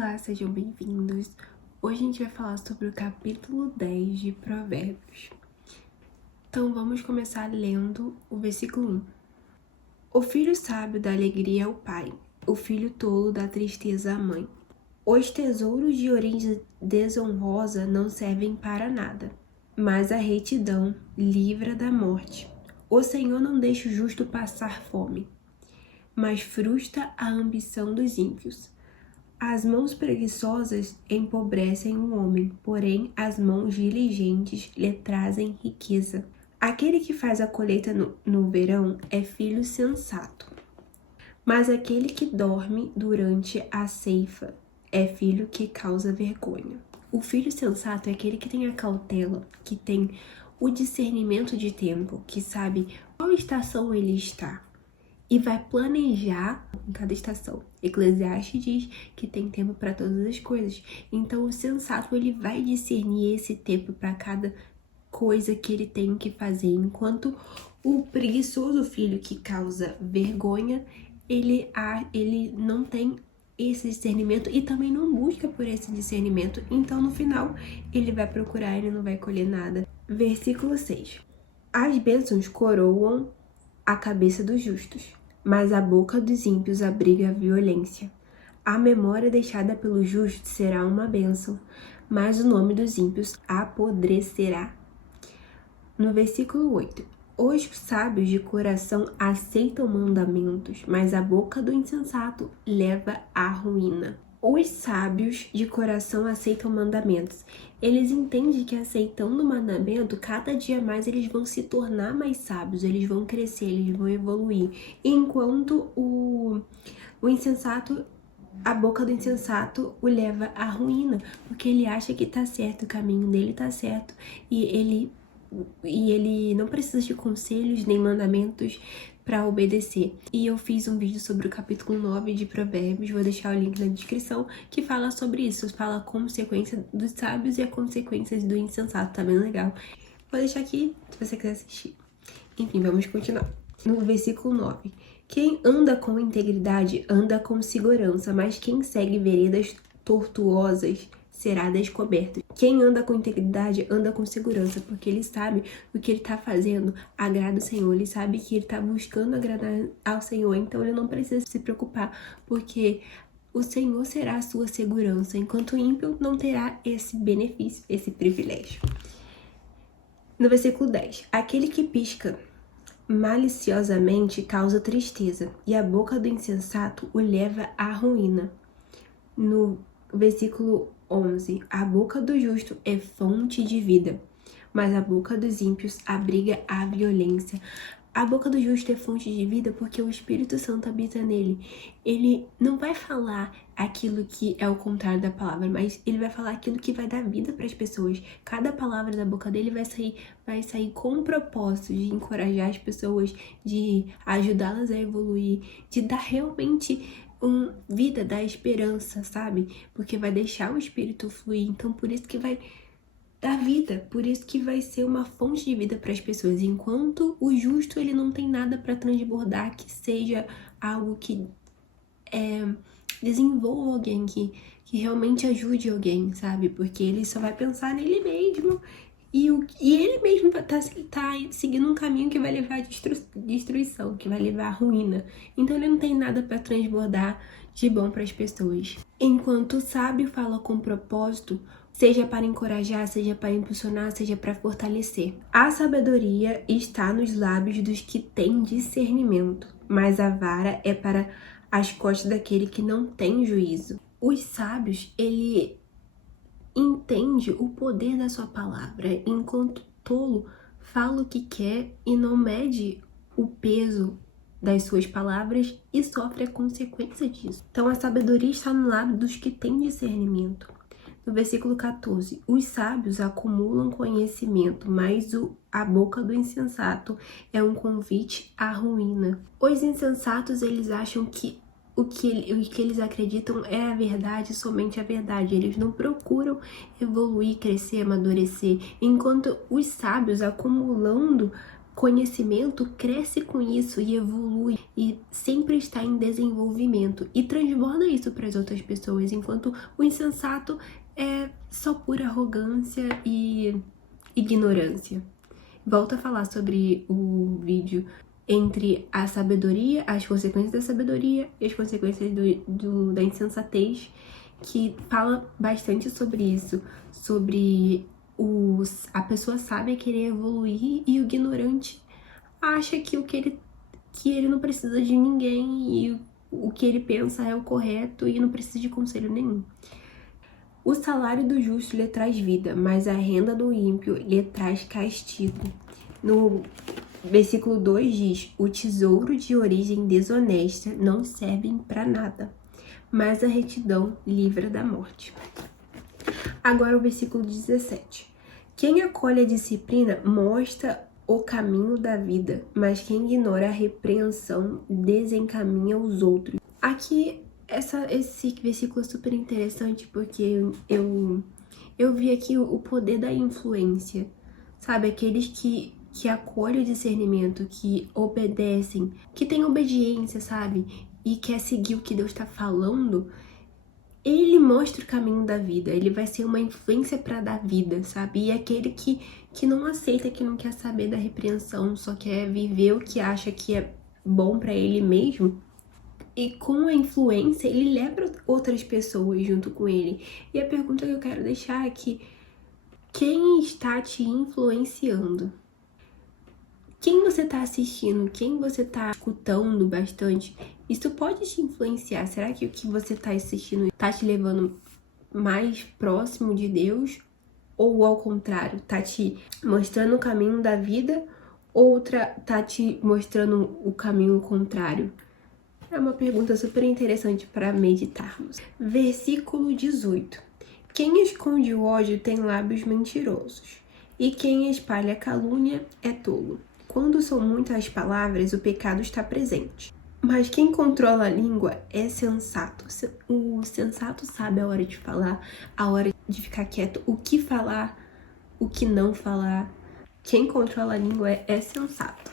Olá, sejam bem-vindos. Hoje a gente vai falar sobre o capítulo 10 de Provérbios. Então vamos começar lendo o versículo 1. O filho sábio dá alegria ao pai, o filho tolo dá tristeza à mãe. Os tesouros de origem desonrosa não servem para nada, mas a retidão livra da morte. O Senhor não deixa o justo passar fome, mas frustra a ambição dos ímpios. As mãos preguiçosas empobrecem o homem, porém as mãos diligentes lhe trazem riqueza. Aquele que faz a colheita no verão é filho sensato, mas aquele que dorme durante a ceifa é filho que causa vergonha. O filho sensato é aquele que tem a cautela, que tem o discernimento de tempo, que sabe qual estação ele está e vai planejar em cada estação. Eclesiastes diz que tem tempo para todas as coisas. Então o sensato ele vai discernir esse tempo para cada coisa que ele tem que fazer, enquanto o preguiçoso filho que causa vergonha, ele não tem esse discernimento e também não busca por esse discernimento. Então no final ele vai procurar, ele não vai colher nada. Versículo 6. As bênçãos coroam a cabeça dos justos, mas a boca dos ímpios abriga a violência. A memória deixada pelo justo será uma bênção, mas o nome dos ímpios apodrecerá. No versículo 8. Os sábios de coração aceitam mandamentos, mas a boca do insensato leva à ruína. Os sábios de coração aceitam mandamentos. Eles entendem que aceitando o mandamento, cada dia mais eles vão se tornar mais sábios, eles vão crescer, eles vão evoluir. Enquanto o insensato, a boca do insensato o leva à ruína, porque ele acha que tá certo, o caminho dele tá certo, e ele não precisa de conselhos nem mandamentos para obedecer. E eu fiz um vídeo sobre o capítulo 9 de Provérbios, vou deixar o link na descrição, que fala sobre isso, fala a consequência dos sábios e as consequências do insensato, tá bem legal. Vou deixar aqui se você quiser assistir. Enfim, vamos continuar. No versículo 9. Quem anda com integridade anda com segurança, mas quem segue veredas tortuosas será descoberto. Quem anda com integridade anda com segurança, porque ele sabe o que ele tá fazendo agrada o Senhor, ele sabe que ele tá buscando agradar ao Senhor, então ele não precisa se preocupar, porque o Senhor será a sua segurança, enquanto o ímpio não terá esse benefício, esse privilégio. No versículo 10, aquele que pisca maliciosamente causa tristeza, e a boca do insensato o leva à ruína. No versículo 11. A boca do justo é fonte de vida, mas a boca dos ímpios abriga a violência. A boca do justo é fonte de vida porque o Espírito Santo habita nele. Ele não vai falar aquilo que é o contrário da palavra, mas ele vai falar aquilo que vai dar vida para as pessoas. Cada palavra da boca dele vai sair com o propósito de encorajar as pessoas, de ajudá-las a evoluir, de dar realmente vida, dar esperança, sabe? Porque vai deixar o Espírito fluir, então por isso que vai dar vida, por isso que vai ser uma fonte de vida para as pessoas, enquanto o justo ele não tem nada para transbordar que seja algo que desenvolva alguém, que realmente ajude alguém, sabe? Porque ele só vai pensar nele mesmo e ele mesmo tá seguindo um caminho que vai levar à destruição, que vai levar à ruína. Então ele não tem nada para transbordar de bom para as pessoas. Enquanto o sábio fala com propósito, seja para encorajar, seja para impulsionar, seja para fortalecer. A sabedoria está nos lábios dos que têm discernimento, mas a vara é para as costas daquele que não tem juízo. Os sábios, ele entende o poder da sua palavra, enquanto o tolo fala o que quer e não mede o peso das suas palavras e sofre a consequência disso. Então a sabedoria está no lado dos que têm discernimento. No versículo 14, os sábios acumulam conhecimento, mas a boca do insensato é um convite à ruína. Os insensatos, eles acham que o que eles acreditam é a verdade, somente a verdade. Eles não procuram evoluir, crescer, amadurecer. Enquanto os sábios, acumulando conhecimento cresce com isso e evolui e sempre está em desenvolvimento e transborda isso para as outras pessoas, enquanto o insensato é só pura arrogância e ignorância. Volto a falar sobre o vídeo entre a sabedoria, as consequências da sabedoria e as consequências da insensatez, que fala bastante sobre isso, sobre a pessoa sábia querer evoluir e o ignorante acha que ele não precisa de ninguém e o que ele pensa é o correto e não precisa de conselho nenhum. O salário do justo lhe traz vida, mas a renda do ímpio lhe traz castigo. No versículo 2 diz: o tesouro de origem desonesta não serve para nada, mas a retidão livra da morte. Agora o versículo 17. Quem acolhe a disciplina mostra o caminho da vida, mas quem ignora a repreensão desencaminha os outros. Aqui, esse versículo é super interessante porque eu vi aqui o poder da influência, sabe? Aqueles que acolhem o discernimento, que obedecem, que têm obediência, sabe? E quer seguir o que Deus está falando, ele mostra o caminho da vida, ele vai ser uma influência para dar vida, sabe? E aquele que não aceita, que não quer saber da repreensão, só quer viver o que acha que é bom para ele mesmo, e com a influência ele leva outras pessoas junto com ele. E a pergunta que eu quero deixar é que quem está te influenciando? Quem você está assistindo, quem você está escutando bastante, isso pode te influenciar. Será que o que você está assistindo está te levando mais próximo de Deus? Ou ao contrário, está te mostrando o caminho da vida? Ou está te mostrando o caminho contrário? É uma pergunta super interessante para meditarmos. Versículo 18. Quem esconde o ódio tem lábios mentirosos, e quem espalha calúnia é tolo. Quando são muitas palavras, o pecado está presente. Mas quem controla a língua é sensato. O sensato sabe a hora de falar, a hora de ficar quieto, o que falar, o que não falar. Quem controla a língua é sensato.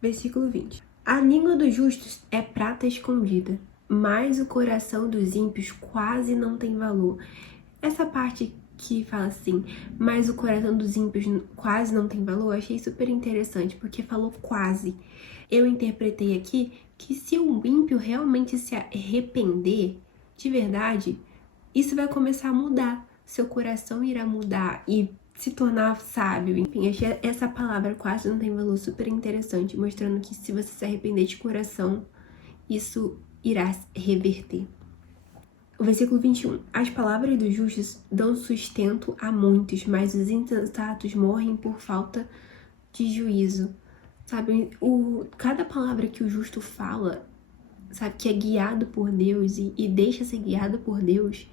Versículo 20. A língua dos justos é prata escondida, mas o coração dos ímpios quase não tem valor. Essa parte que fala assim, mas o coração dos ímpios quase não tem valor, eu achei super interessante, porque falou quase. Eu interpretei aqui que se o ímpio realmente se arrepender de verdade, isso vai começar a mudar. Seu coração irá mudar e se tornar sábio. Enfim, achei essa palavra quase não tem valor super interessante, mostrando que se você se arrepender de coração, isso irá reverter. O versículo 21. As palavras dos justos dão sustento a muitos, mas os insensatos morrem por falta de juízo. Sabe, cada palavra que o justo fala, sabe, que é guiado por Deus e deixa ser guiado por Deus,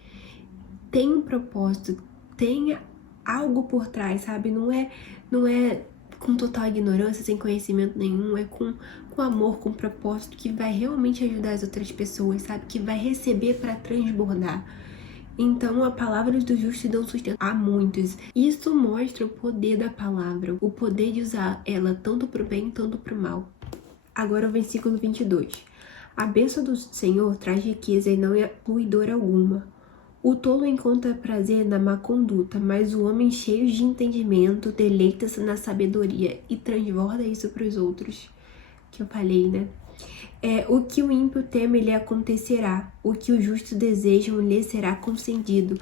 tem um propósito, tem algo por trás, sabe? Não é com total ignorância, sem conhecimento nenhum, é com amor, com propósito, que vai realmente ajudar as outras pessoas, sabe? Que vai receber para transbordar. Então, a palavra do justo dão sustento a muitos. Isso mostra o poder da palavra, o poder de usar ela tanto para o bem, tanto para o mal. Agora o versículo 22. A bênção do Senhor traz riqueza e não é fluidor alguma. O tolo encontra prazer na má conduta, mas o homem cheio de entendimento deleita-se na sabedoria e transborda isso para os outros. Que eu falei, né? O que o ímpio teme lhe acontecerá, o que o justo deseja lhe será concedido.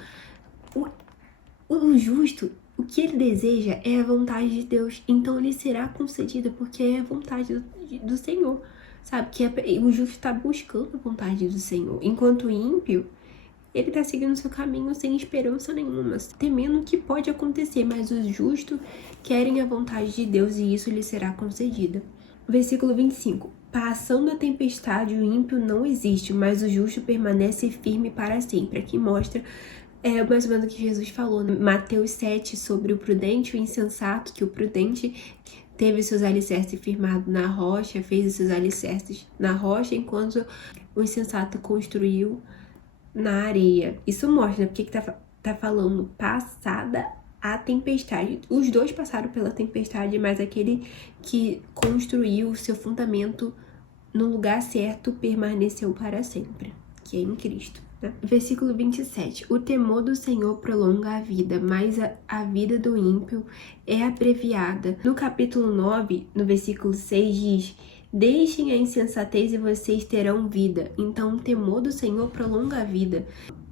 O justo, o que ele deseja é a vontade de Deus, então lhe será concedido porque é a vontade do Senhor, sabe? Que o justo está buscando a vontade do Senhor, enquanto o ímpio, ele está seguindo seu caminho sem esperança nenhuma, temendo o que pode acontecer, mas os justos querem a vontade de Deus e isso lhe será concedido. Versículo 25. Passando a tempestade, o ímpio não existe, mas o justo permanece firme para sempre. Aqui mostra mais ou menos o que Jesus falou em Mateus 7 sobre o prudente e o insensato, que o prudente teve seus alicerces firmados na rocha, fez os seus alicerces na rocha, enquanto o insensato construiu na areia. Isso mostra, porque que tá falando passada a tempestade. Os dois passaram pela tempestade, mas aquele que construiu o seu fundamento no lugar certo permaneceu para sempre, que é em Cristo. Versículo 27. O temor do Senhor prolonga a vida, mas a vida do ímpio é abreviada. No capítulo 9, no versículo 6, diz: deixem a insensatez e vocês terão vida. Então, o temor do Senhor prolonga a vida,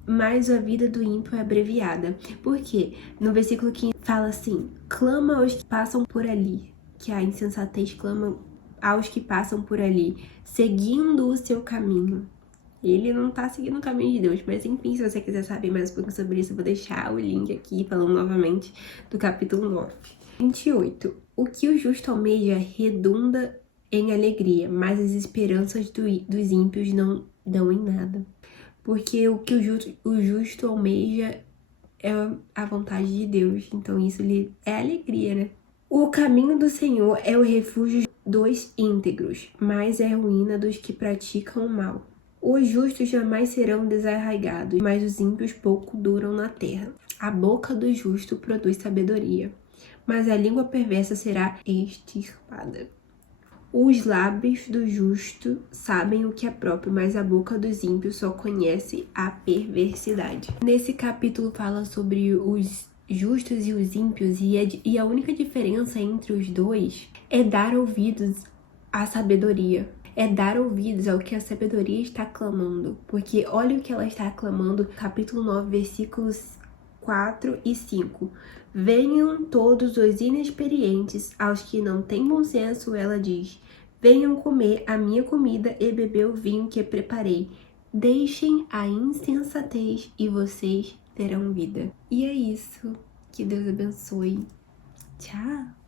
mas a vida do ímpio é abreviada. Por quê? No versículo 15 fala assim: clama aos que passam por ali, que a insensatez clama aos que passam por ali, seguindo o seu caminho. Ele não tá seguindo o caminho de Deus, mas enfim, se você quiser saber mais um pouco sobre isso, eu vou deixar o link aqui, falando novamente do capítulo 9. 28. O que o justo almeja redunda em alegria, mas as esperanças dos ímpios não dão em nada. Porque o que o justo almeja é a vontade de Deus, então isso é alegria, né? O caminho do Senhor é o refúgio dos íntegros, mas é a ruína dos que praticam o mal. Os justos jamais serão desarraigados, mas os ímpios pouco duram na terra. A boca do justo produz sabedoria, mas a língua perversa será extirpada. Os lábios do justo sabem o que é próprio, mas a boca dos ímpios só conhece a perversidade. Nesse capítulo fala sobre os justos e os ímpios, e a única diferença entre os dois é dar ouvidos à sabedoria. É dar ouvidos ao que a sabedoria está clamando. Porque olha o que ela está clamando, capítulo 9, versículos 4 e 5. Venham todos os inexperientes, aos que não têm bom senso, ela diz. Venham comer a minha comida e beber o vinho que preparei. Deixem a insensatez e vocês terão vida. E é isso. Que Deus abençoe. Tchau!